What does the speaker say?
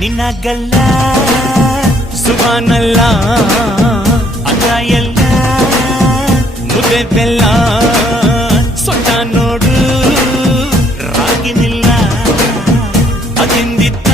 ನಿನ್ನಗಲ್ಲ ಸುಬಾನಲ್ಲ ಅನ್ನ ಎಲ್ಲ ಮುದ್ದೆ ಬೆಲ್ಲ ಸೊಟ್ಟ ನೋಡು ರಾಗಿನಿಲ್ಲ ಅದಿಂದಿತ್ತ